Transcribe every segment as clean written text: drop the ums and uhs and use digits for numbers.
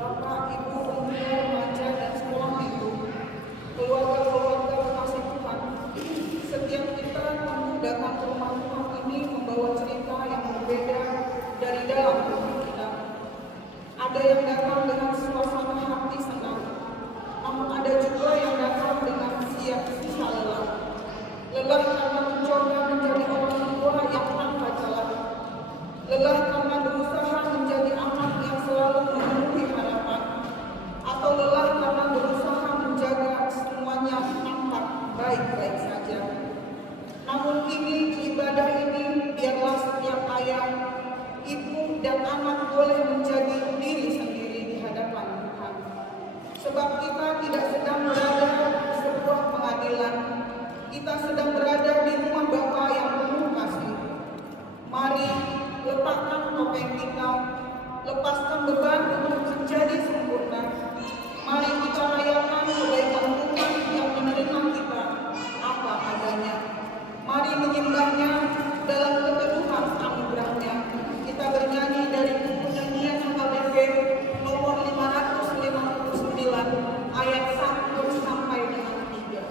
Bapak, Ibu, pemuda, remaja, dan sekolah itu, keluarga-keluarga kekasih Tuhan, setiap kita tentu datang ke rumah Tuhan ini membawa cerita yang berbeda dari dalam rumah kita. Ada yang datang dengan suasana hati senang, namun ada juga yang datang dengan siap susah lelah. Lelah karena mencoba menjadi orang tua yang tanpa jalan. Lelah karena berusaha menjadi anak yang selalu memenuhi harapan. Atau lelah karena berusaha menjaga semuanya nampak baik-baik saja. Namun kini di ibadah ini biarlah setiap ayah, ibu, dan anak boleh menjadi diri sendiri di hadapan Tuhan. Sebab kita tidak sedang berada di sebuah pengadilan. Kita sedang berada di rumah Bapa yang penuh kasih. Mari letakkan topeng kita, lepaskan beban untuk menjadi sempurna. Mari kita rayakan kebaikan Tuhan yang menerima kita apa adanya. Mari menyembahnya dalam keteduhan anugerahnya. Kita bernyanyi dari buku nyanyian HKBP nomor 559 ayat 1 sampai dengan 3.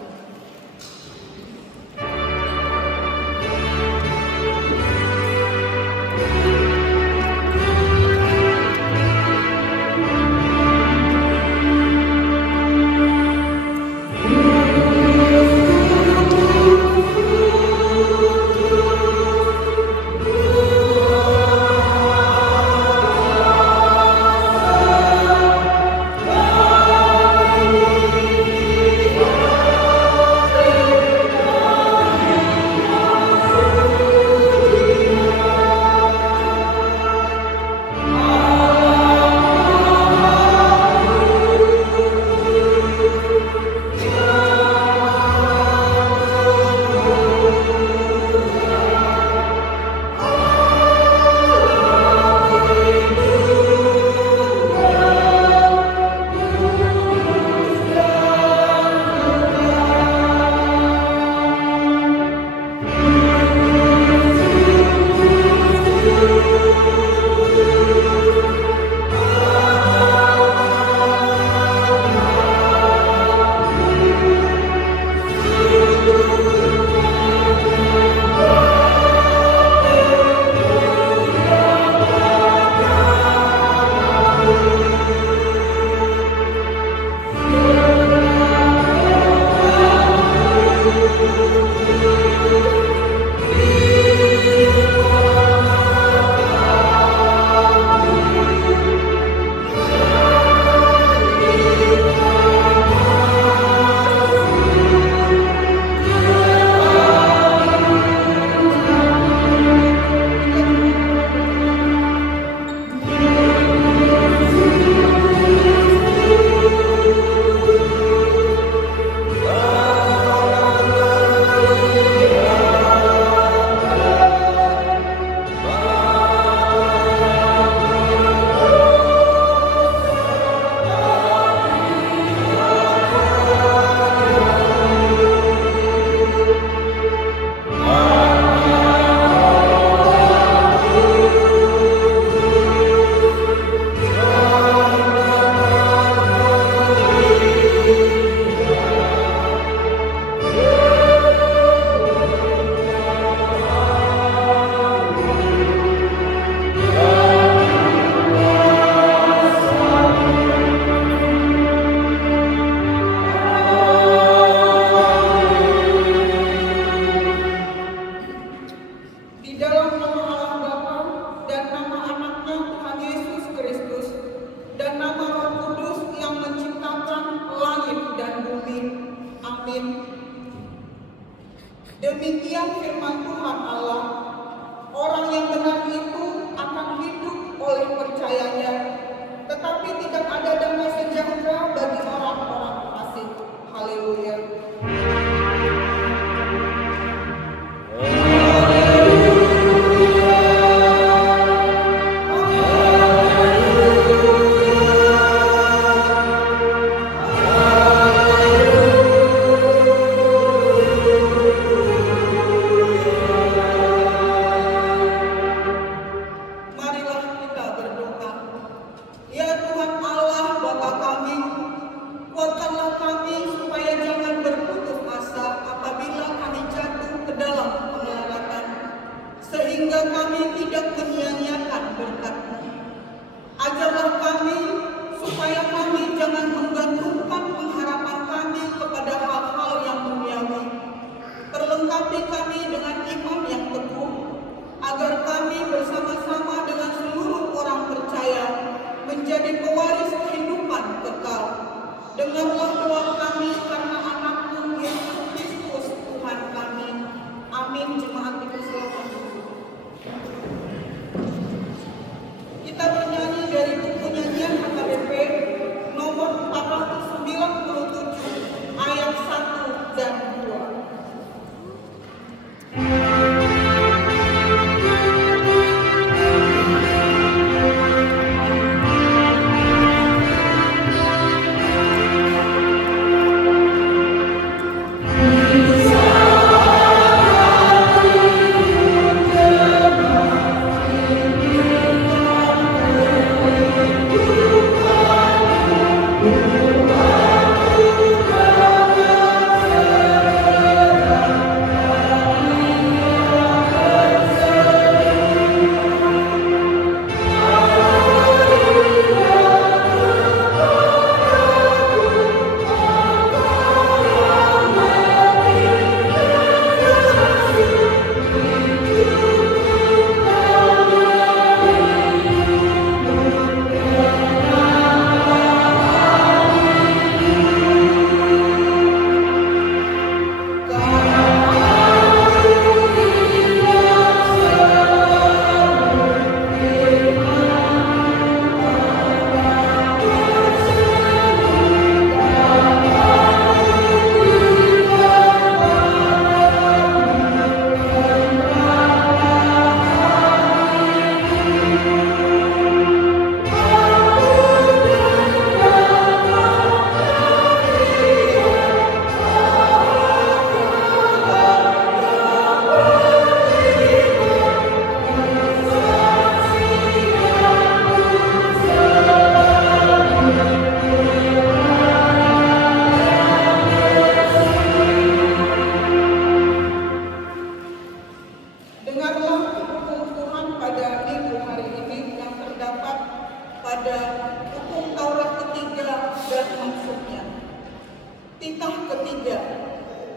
Demikian firman Tuhan Allah, orang yang benar itu akan hidup oleh percayanya, tetapi tidak ada damai sejahtera bagi orang-orang fasik. Haleluya. sehingga kami tidak menyia-nyiakan berkat-Mu. Ajarlah kami supaya kami jangan menggantungkan pengharapan kami kepada hal-hal yang duniawi. Perlengkapi kami dengan iman yang teguh, agar kami bersama-sama dengan seluruh orang percaya menjadi pewaris kehidupan kekal. Dengarlah doa kami karena anak-Mu Yesus Kristus Tuhan kami. Amin. Jemaat dipersilakan. Kita bernyanyi dari buku nyanyian HKBP nomor 497 ayat 1 dan 2.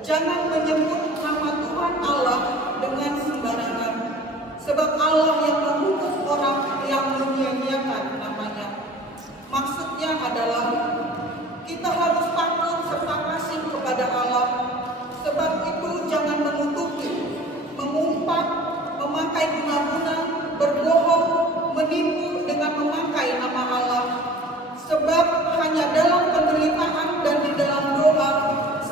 Jangan menyebut nama Tuhan Allah dengan sembarangan, sebab Allah yang menghukum orang yang menyia-nyiakan namanya. Maksudnya adalah kita harus takut serta kasih kepada Allah, sebab itu jangan menutupi, mengumpat, memakai guna-guna, berbohong, menipu dengan memakai nama Allah. Sebab hanya dalam penderitaan dan di dalam doa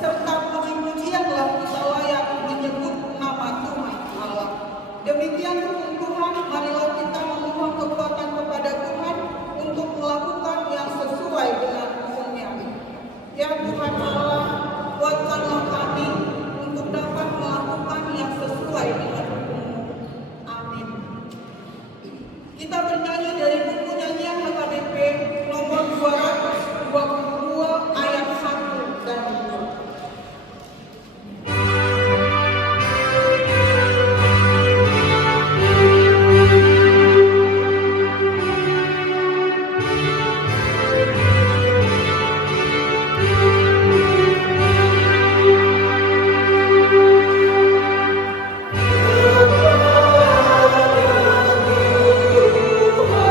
serta puji-pujianlah kita layak menyebut nama Tuhan Allah. Demikian hukum Tuhan, marilah kita memohon kekuatan kepada Tuhan untuk melakukan yang sesuai dengan hukum-Nya. Ya Tuhan Allah, kuatkanlah kami untuk dapat melakukan yang sesuai dengan hukum-Mu. Amin. Kita bernyanyi dari buku nyanyian HKBP nomor 222 ayat 1 dan 2. Tuhan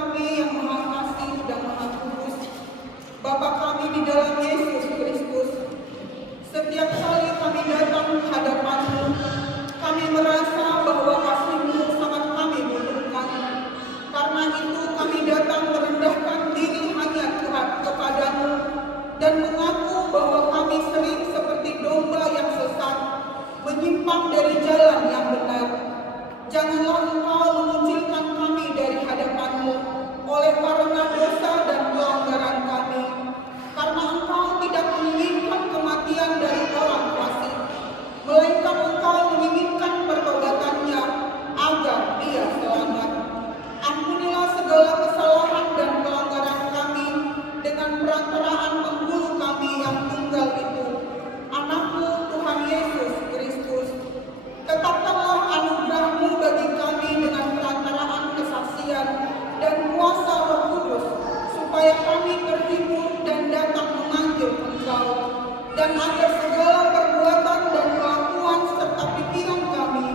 kami yang Maha Kasih dan Maha Kudus, Bapa kami di dalam Yesus Kristus, setiap kali kami datang ke hadapan-Mu, kami merasa bahwa kasih-Mu sangat kami butuhkan. Karena itu kami datang merendahkan diri hanya kepada-Mu dan mengaku bahwa kami sering seperti domba yang sesat, menyimpang dari jalan yang benar. Janganlah Engkau mengucilkan kami dari hadapan-Mu oleh karena dosa dan pelanggaran kami. Karena Engkau tidak menginginkan kematian dari orang fasik, melainkan Engkau menginginkan pertobatannya agar dia selamat. Ampunilah segala kesalahan dan pelanggaran kami dengan perantaraan penghulu kami yang tunggal itu, Anak-Mu Tuhan Yesus Kristus. Tetapkanlah anugerah-Mu bagi kami dengan perantaraan kesaksian dan kuasa Roh Kudus, supaya kami terhibur dan datang memanggil Engkau, dan agar segala perbuatan dan kelakuan serta pikiran kami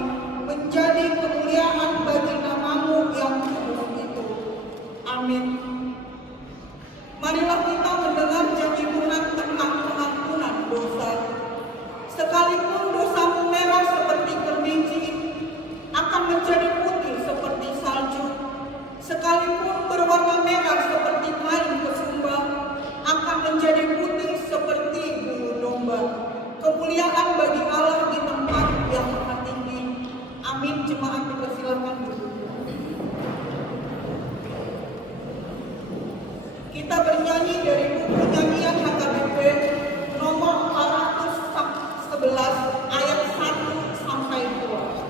menjadi kemuliaan bagi nama-Mu yang kudus itu. Amin. Marilah kita mendengar janji Tuhan tentang pengampunan dosa. Sekalipun dosamu merah seperti kerinci, akan menjadi putih seperti salju. Sekalipun berwarna merah seperti kain kesumba, akan menjadi putih seperti bulu domba. Kemuliaan bagi Allah di tempat yang maha tinggi. Amin. Jemaat dipersilakan duduk. Kita bernyanyi dari buku nyanyian HKBP nomor 411 ayat 1 sampai 2.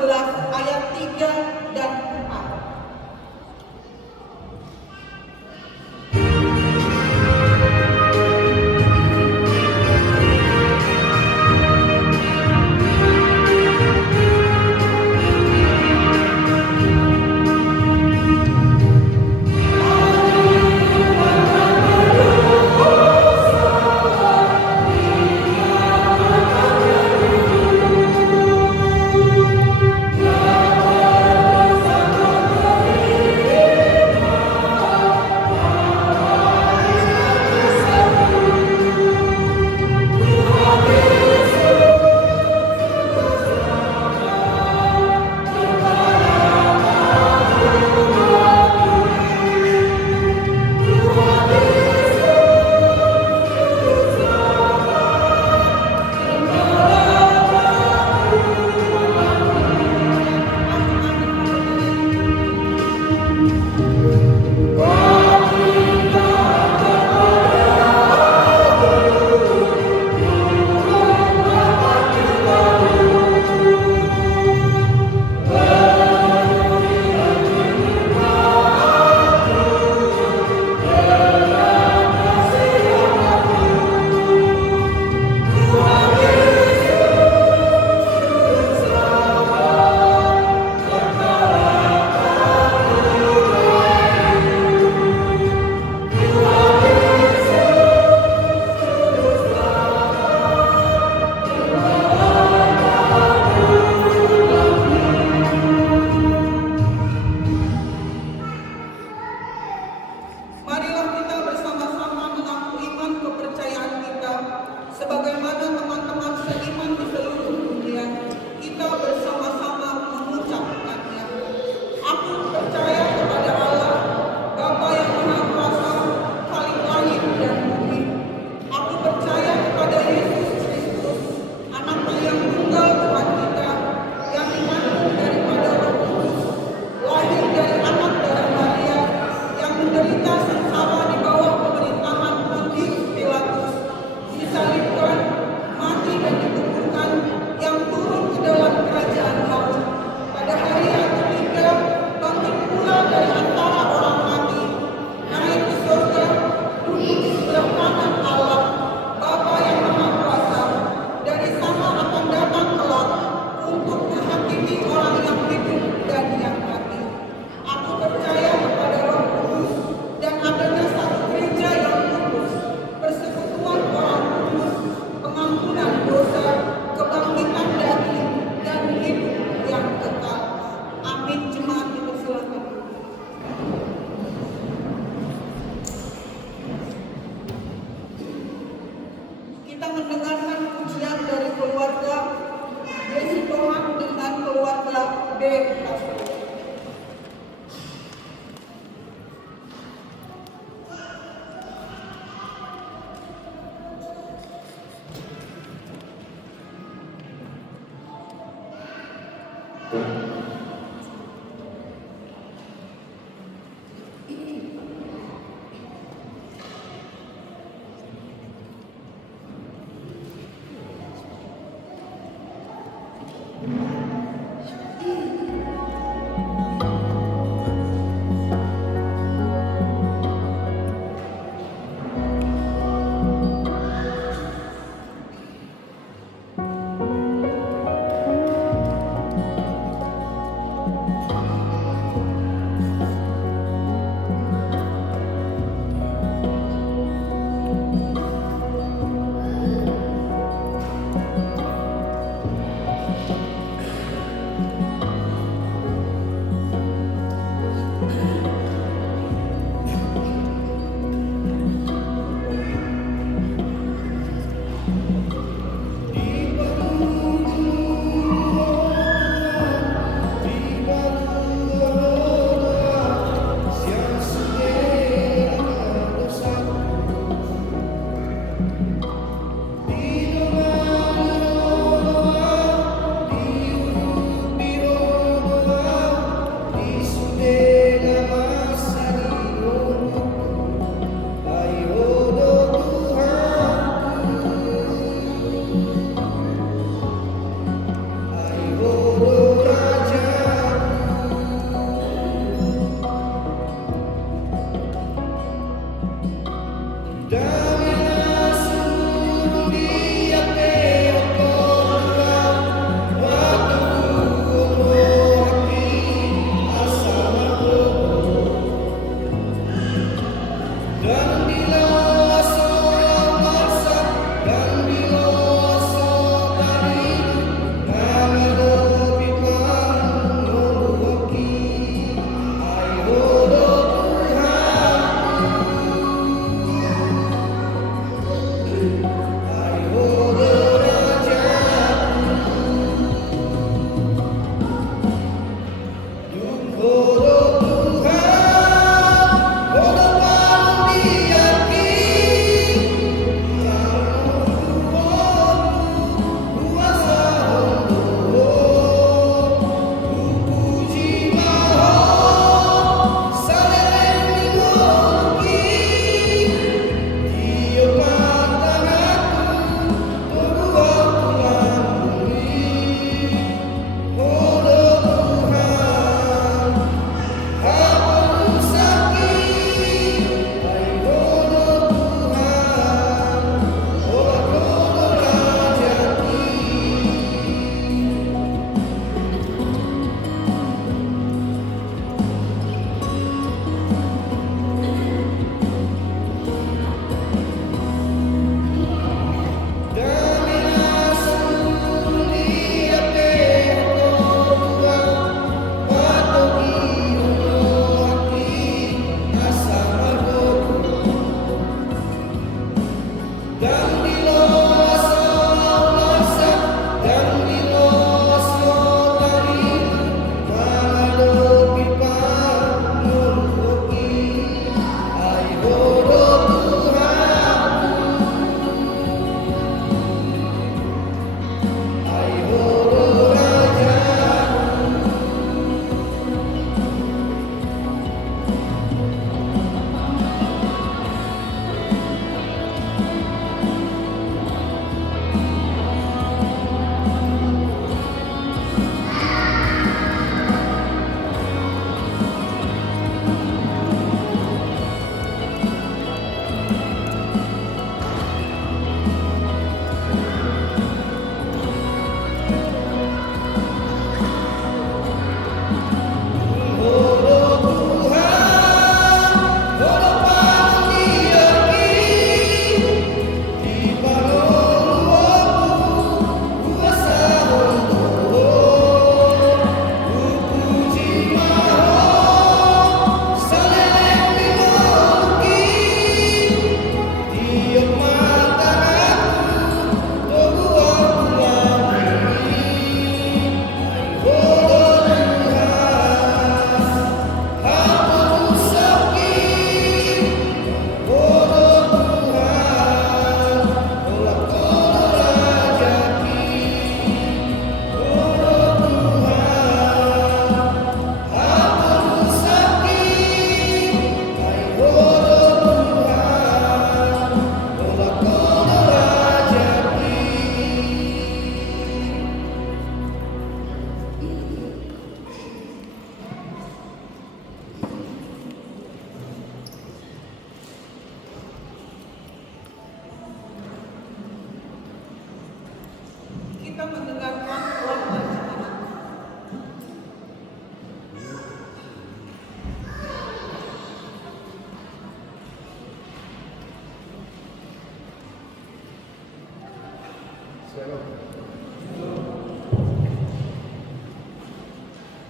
14 ayat 3 dan 4. Marilah kita bersama-sama mengaku iman kepercayaan kita sebagaimana teman-teman seiman di seluruh dunia. Kita bersama-sama mengucapkannya. Aku percaya kepada Allah, Bapa yang Maha Kuasa, Khalik langit dan bumi. Aku percaya kepada Yesus Kristus, Anaknya yang tunggal Tuhan kita, yang dikandung daripada Roh Kudus, lahir dari anak darah Maria, yang menderita sengsara di bawah pemerintahan Pontius Pilatus, disalibkan, mati dan dikuburkan, yang turun ke dalam kerajaan maut. Pada hari yang ketiga, bangkit pula dari antara orang mati, naik ke surga, duduk di sebelah kanan Allah, Bapa yang Maha Kuasa. Dari sana akan datang kelak untuk menghakimi orang yang hidup dan yang mati. Aku percaya kepada Roh Kudus dan adanya satu gereja yang kudus, persekutuan orang kudus, pengampunan dosa, kebangkitan daging, dan hidup yang kekal. Amin. Jemaat dipersilakan. Kita mendengarkan pujian dari keluarga Yesus Tuhan dengan keluarga B. Kasih.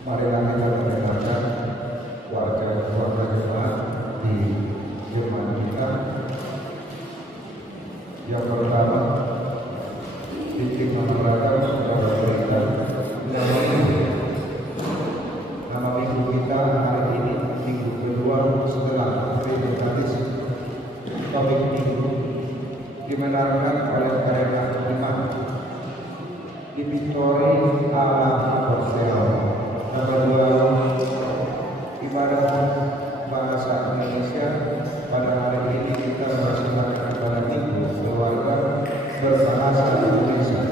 Marilah kita mendengarkan warga jemaat di Jerman kita. Yang pertama, titik masyarakat kepada berita. Nama minggu kita hari ini minggu kedua setelah Trinitatis. Topik minggu dimenangkan oleh karya iman di Victory ala Korsel. Kedua, ibadah bahasa Indonesia pada hari ini kita melaksanakan pada minggu keluarga berbahasa Indonesia.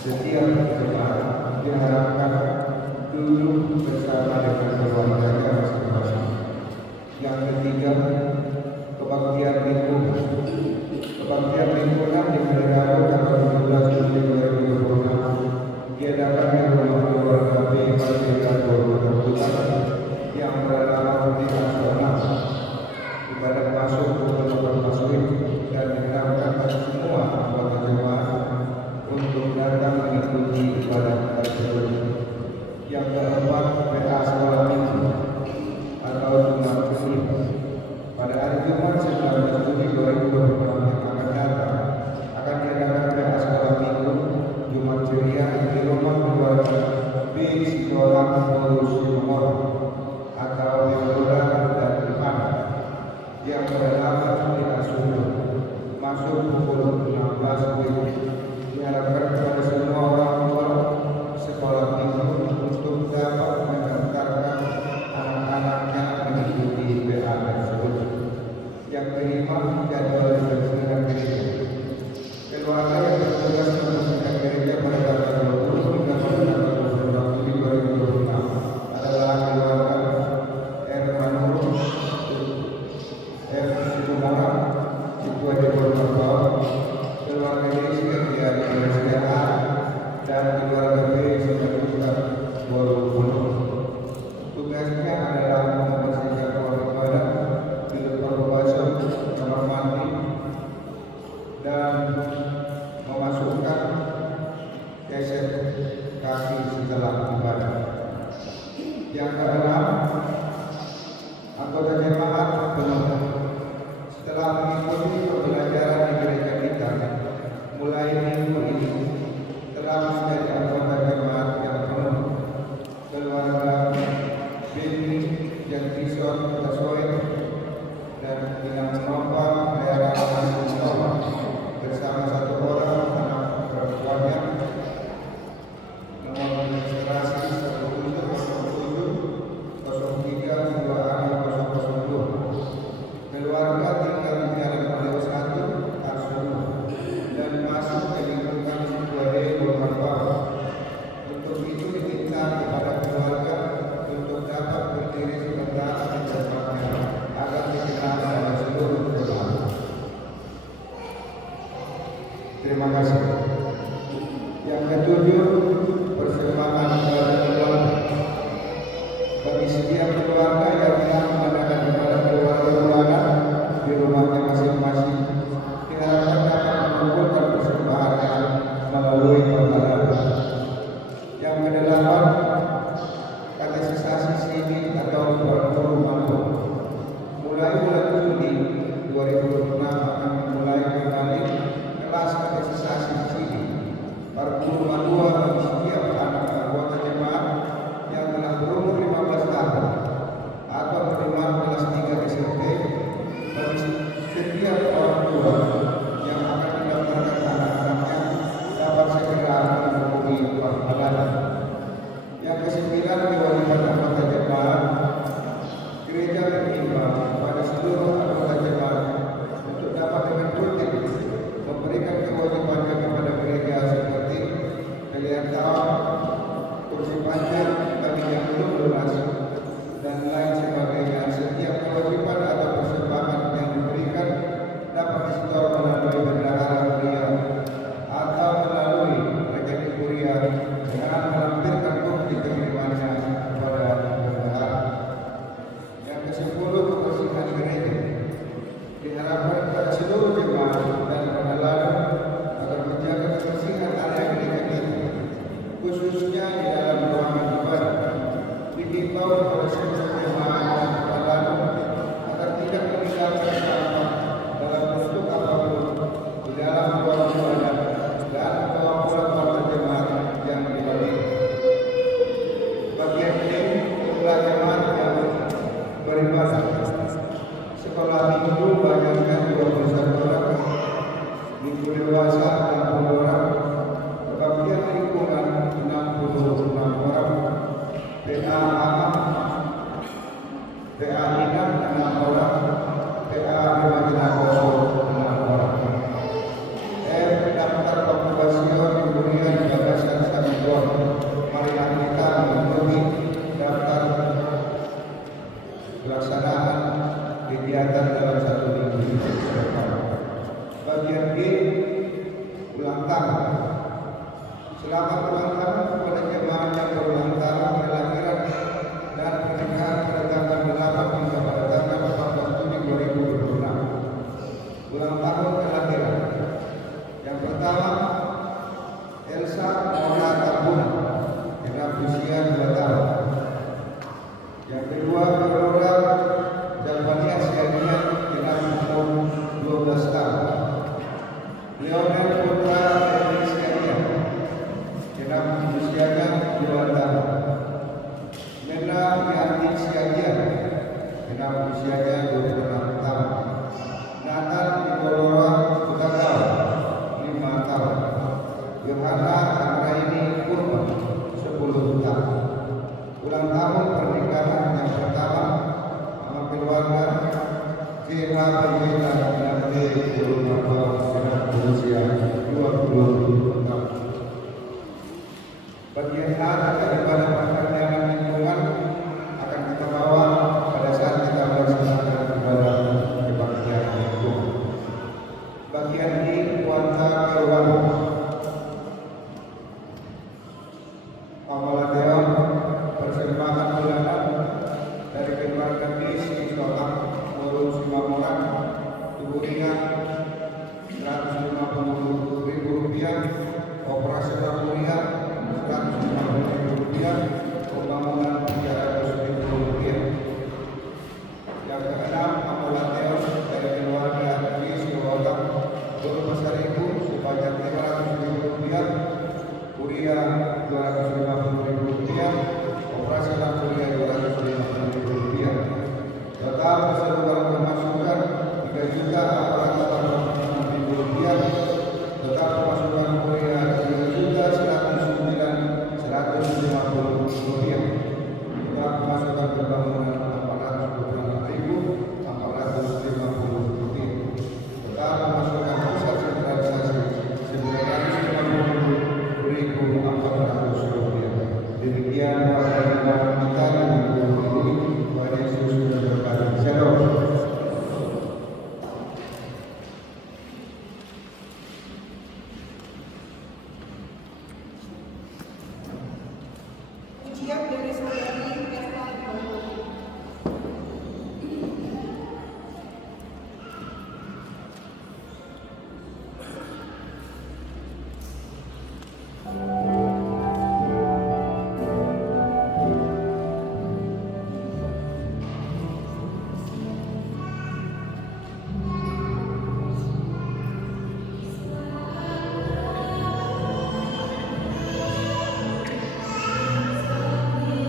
Setiap jemaat diharapkan duduk bersama dengan keluarganya masing-masing. Yang ketiga, kebaktian lingkungan. Kebaktian lingkungan dimenangkan tanggal 17 Juli 2026 diadakan di rumah keluarga B Merdeka Bogor Terputar yang beralamat di Nasional. Ibadah masuk pukul 18 dan diharapkan semua anggota jemaat untuk datang mengikuti ibadah tersebut. Yang keempat, PA sekolah minggu atau Jumat Kecil. Pada hari Jumat 19 Juli 2026 yang akan datang akan diadakan PA sekolah minggu Jumat ceria di rumah keluarga B Sitolang Tulus Timur atau Yola dan Iman yang beralamat di Asuhan. Masuk pukul 16 WIB. Diharapkan kepada semua orang tua sekolah minggu untuk dapat mendaftarkan anak-anaknya mengikuti PA tersebut. Yang kelima, jadwal membersihkan gereja. Keluarga yang bertugas membersihkan gereja pada tanggal 20 hingga pada tanggal 22 Juli 2026 adalah keluarga Ermanur F. Sukumara, Cikua Jebol Bogor, keluarga Desi dari Indonesia A, dan keluarga B Sumatera Borobudur. Tugasnya adalah membersihkan ruang ibadah, bilik pembaca, kamar mandi, dan memasukkan keset kaki setelah ibadah. Yang keenam, anggota jemaat penuh. Setelah mengikuti pembelajaran di gereja kita mulai minggu ini, telah menjadi anggota jemaat yang penuh. Keluarga Bini Jantison Tasoy dan Inang Nova daerah Nova bersama satu orang anak perempuannya nomor registrasi 1707-03-26-002. Keluarga tinggal di Jalan Maliau 1, Arsul, dan masuk ke lingkungan 2D Bogor. Untuk itu diminta kepada keluarga untuk dapat berdiri sebentar di tempatnya agar dikenal oleh seluruh jemaat. Terima kasih. Yang ketujuh, persembahan kepada keluarga. Bagi setiap keluarga yang telah mengadakan ibadah keluarga bulanan di rumahnya masing-masing, diharapkan dapat mengumpulkan persembahannya melalui penggalangan. Yang kedelapan, katekisasi sini atau guru mampu. Mulai bulan Juli 2026 akan memulai kembali kelas katekisasi usianya 26 tahun. Nathan Nikolora Gagal 5 tahun. Yohana Anggraini Purba 10 tahun. Ulang tahun pernikahan yang pertama sama keluarga K.H. Berbeda dan D. Purba sudah berusia 20 tahun. Bagian akhir daripada pertanyaan lingkungan akan kita bawa pada saat kita melaksanakan ibadah kebaktian lingkungan. Bagian I kuanta keuangan. Pamaladeon persembahan bulanan dari keluarga misi Sotak Murus Simamoran tubuhnya Rp150.000, operasional kuliah Rp150.000, pembangunan Rp300.000. Yang keenam, Pamaladeon dari keluarga misi Sotak Murus sebanyak Rp500.000, kuliah Rp250.000, operasional kuliah Rp250.000. Total keseluruhan pemasukan Rp3.850.000. Total pemasukan kuliah Rp3.109.150. Total pemasukan pembangunan Rp426.450. Total pemasukan pusat sentralisasi Rp950.400. Demikian pertemuan kita minggu ini. Tuhan Yesus memberkati. Shalom. Pujian dari saudari Esta Ibadah. Amin.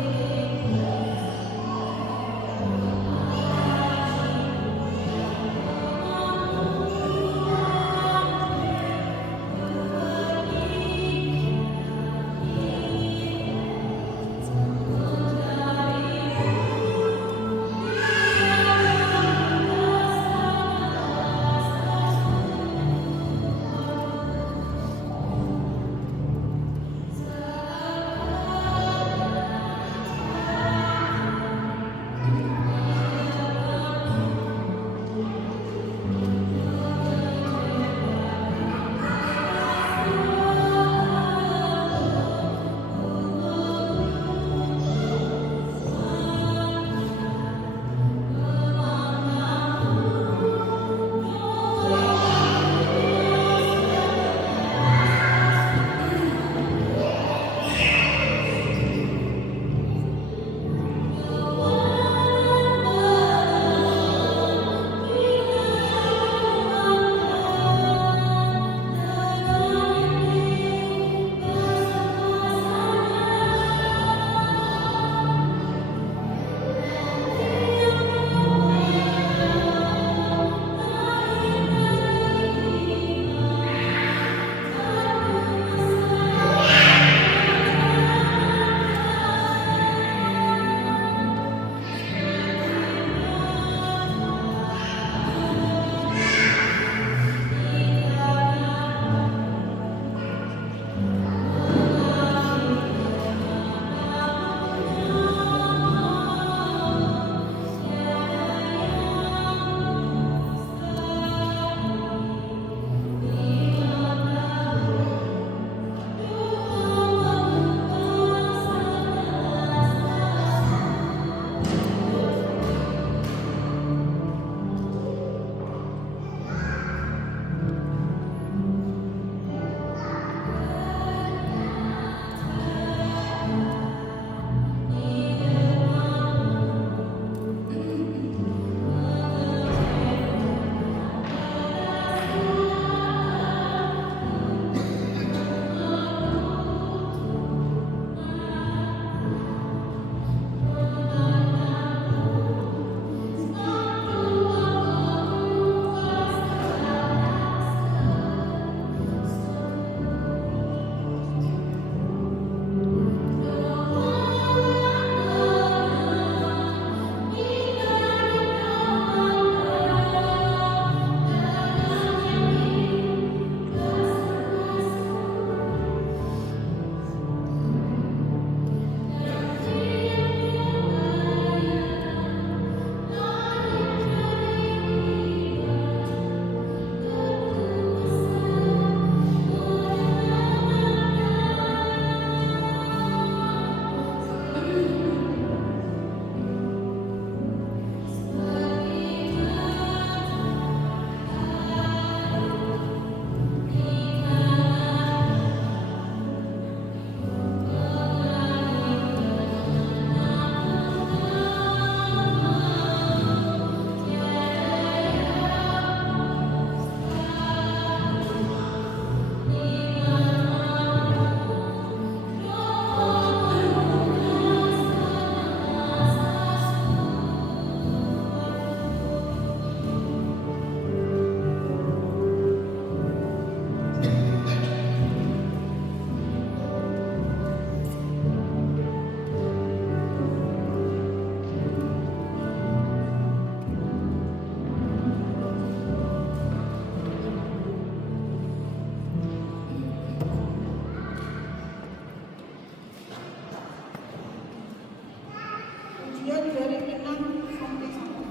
dan dari Minang sampai Sabtu.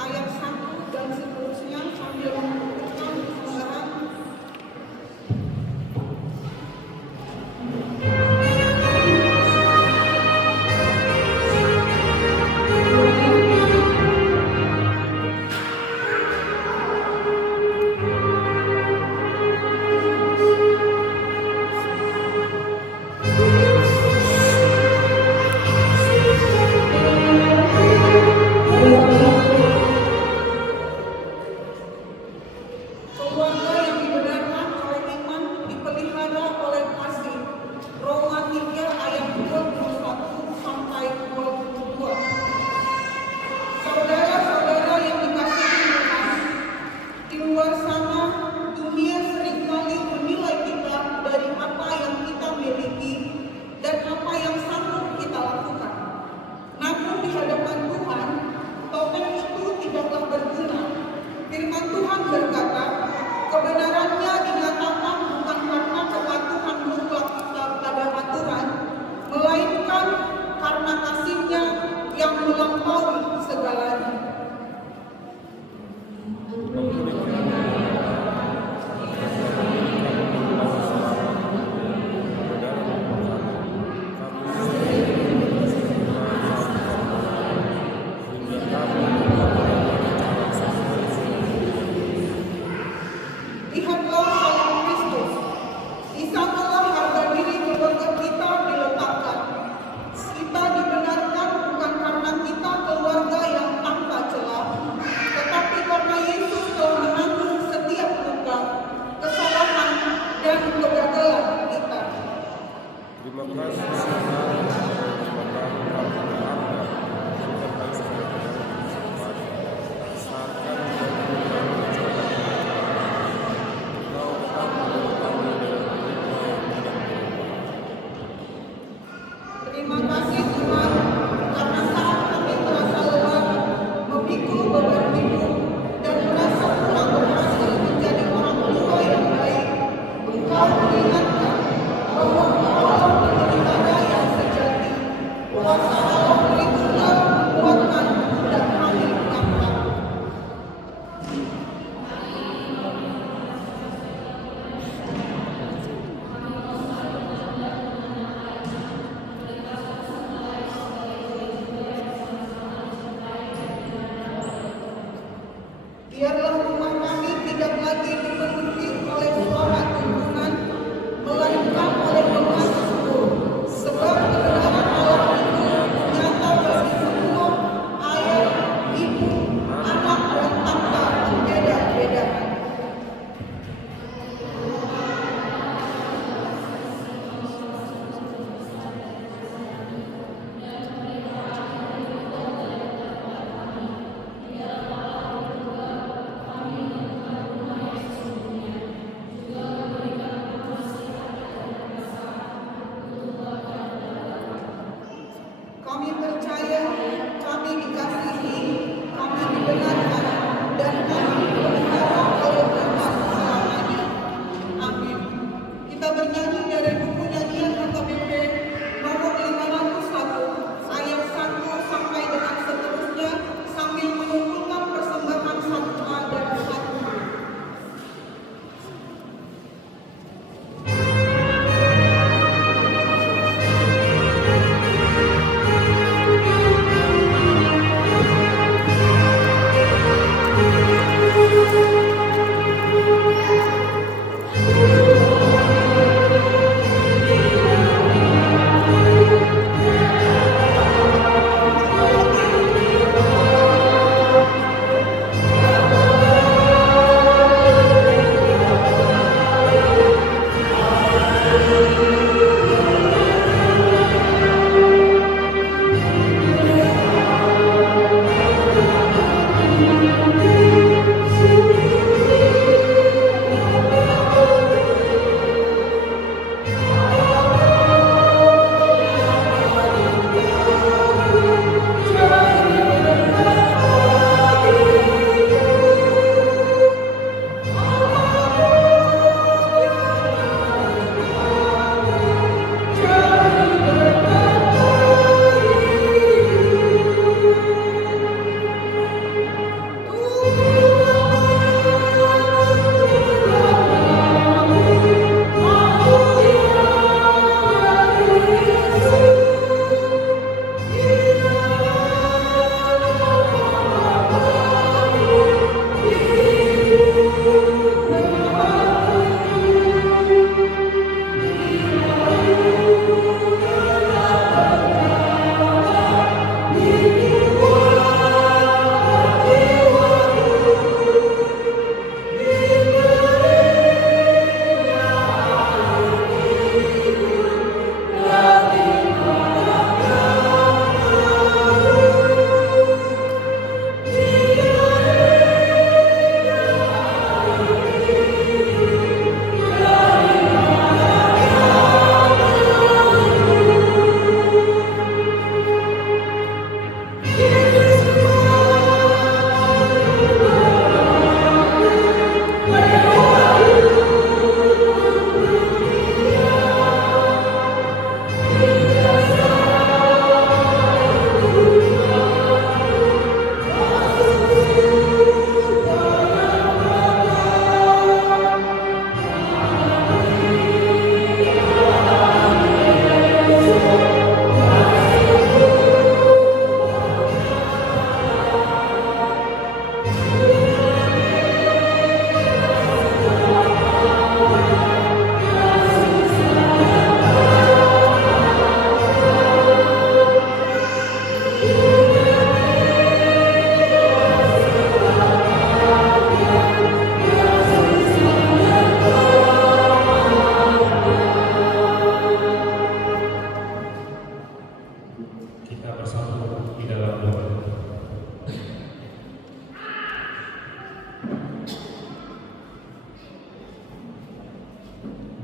ayat 1 dan seterusnya sambil memutuskan kesalahan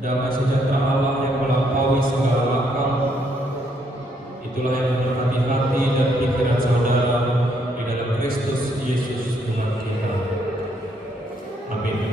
damai sejahtera Allah yang melampaui segala akal, itulah yang memberkati hati dan pikiran saudara di dalam Kristus Yesus Tuhan kita. Amin.